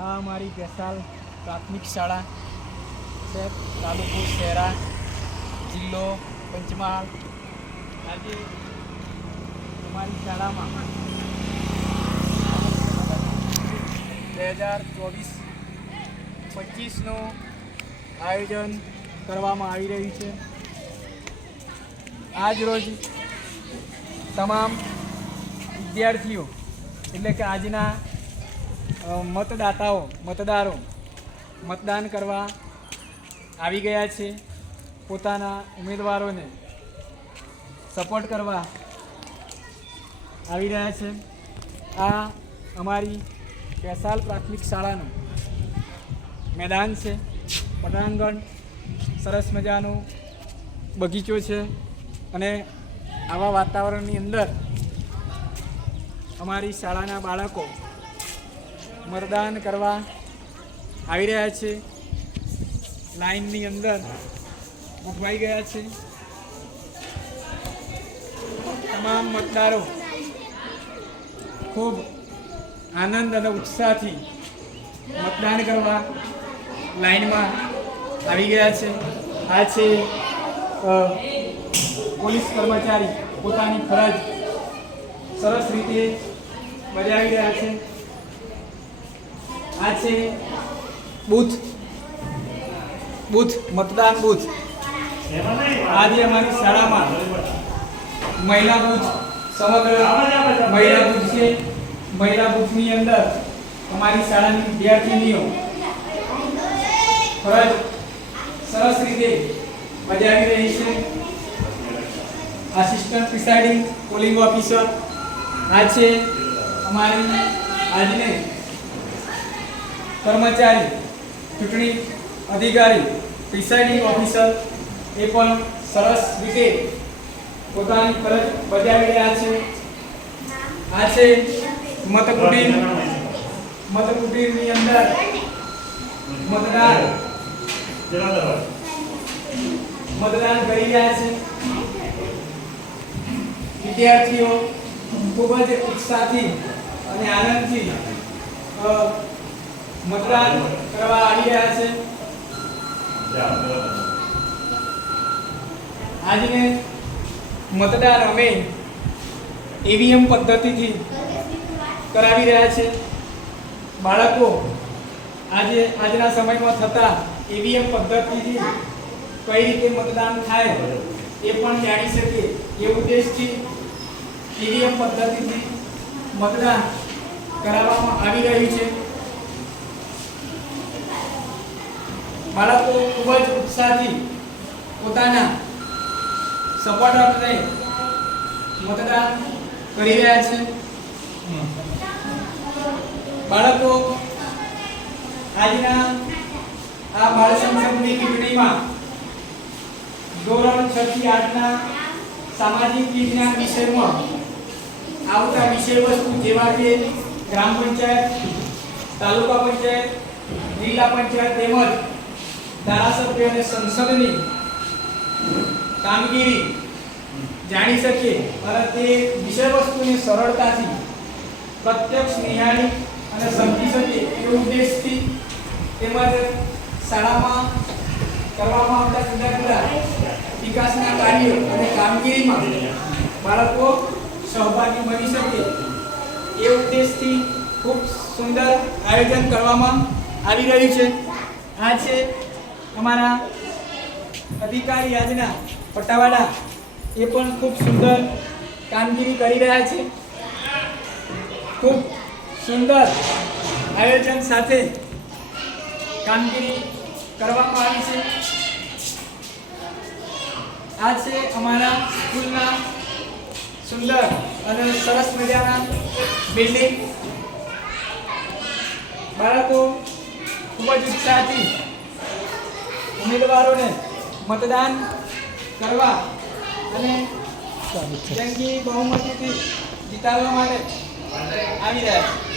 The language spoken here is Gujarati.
આ અમારી બેસાલ પ્રાથમિક શાળા છે, તાલુકો શહેરા, જિલ્લો પંચમહાલ. આજે અમારી શાળામાં 2024-25નું આયોજન કરવામાં આવી રહ્યું છે. આજ રોજ તમામ વિદ્યાર્થીઓ એટલે કે આજના મતદારો મતદાન કરવા આવી ગયા છે. પોતાના ઉમેદવારોને સપોર્ટ કરવા આવી રહ્યા છે. આ અમારી બેસાલ પ્રાથમિક શાળાનું મેદાન છે, પટાંગણ, સરસ મજાનો બગીચો છે અને આવા વાતાવરણની અંદર અમારી શાળાના બાળકો મતદાન કરવા આવી રહ્યા છે. લાઈનની અંદર ગોઠવાઈ ગયા છે. તમામ મતદારો ખૂબ આનંદ અને ઉત્સાહથી મતદાન કરવા લાઈનમાં આવી ગયા છે. આ છે પોલીસ કર્મચારી પોતાની ફરજ સરસ રીતે બજાવી રહ્યા છે. આ છે બૂથ મતદાન બૂથ. આજે અમારી શાળામાં મહિલા બૂથ સમગ્ર મહિલા બૂથ છે. મહિલા બૂથની અંદર અમારી શાળાની વિદ્યાર્થીનીઓ ફરજ સરસ રીતે બજાવી રહી છે. Assistant presiding polling officer. આ છે અમારી આજને કર્મચારી ચૂંટણી અધિકારી પ્રિસાઇડિંગ ઓફિસર. એ પણ સરસ રીતે પોતાની ફરજ બજાવી રહ્યા છે. આ છે મતકુટીરની અંદર મતદાન કરી રહ્યા છે. વિદ્યાર્થીઓ ખૂબ જ ઉત્સાહથી અને આનંદથી મતદાન કરવા આવી રહ્યા છે. આજને મતદાન અમે ઈવીએમ પદ્ધતિથી કરાવી રહ્યા છે. બાળકો આજના સમયમાં થતા ઈવીએમ પદ્ધતિથી કઈ રીતે મતદાન થાય એ પણ જાણી શકે એ ઉદ્દેશથી ઈવીએમ પદ્ધતિથી મતદાન કરાવવામાં આવી રહ્યું છે. બાળકો ખૂબ જ ઉત્સાહથી પોતાના સપોર્ટરને મતદાન કરી રહ્યા છે. બાળકો આજના આ બાળ સંસદની ચૂંટણીમાં ધોરણ 6 થી 8 ના સામાજિક વિજ્ઞાન વિષયમાં આવતા વિષય વસ્તુ જેવા કે ગ્રામ પંચાયત, તાલુકા પંચાયત, જિલ્લા પંચાયત તેમજ ધારાસભ્ય અને સંસદની કામગીરી જાણી શકે અને તે વિષય વસ્તુને સરળતાથી પ્રત્યક્ષ નિહાળી અને સમજી શકે એ ઉદ્દેશથી તેમજ શાળામાં કરવામાં આવતા જુદા જુદા વિકાસના કાર્યો અને કામગીરીમાં બાળકો સહભાગી બની શકે એ ઉદ્દેશથી ખૂબ સુંદર આયોજન કરવામાં આવી રહ્યું છે. આ છે અમારા અધિકારી આજના પટાવાડા. એ પણ ખૂબ સુંદર કામગીરી કરી રહ્યા છે. ખૂબ સુંદર આયોજન સાથે કામગીરી કરવામાં આવી છે. આ છે અમારા સ્કૂલના સુંદર અને સરસ મજાના બિલ્ડિંગ. બાળકો ખૂબ જ ઉત્સાહથી ઉમેદવારોને મતદાન કરવા અને જંગી બહુમતીથી જીતાડવા માટે આવી રહ્યા છે.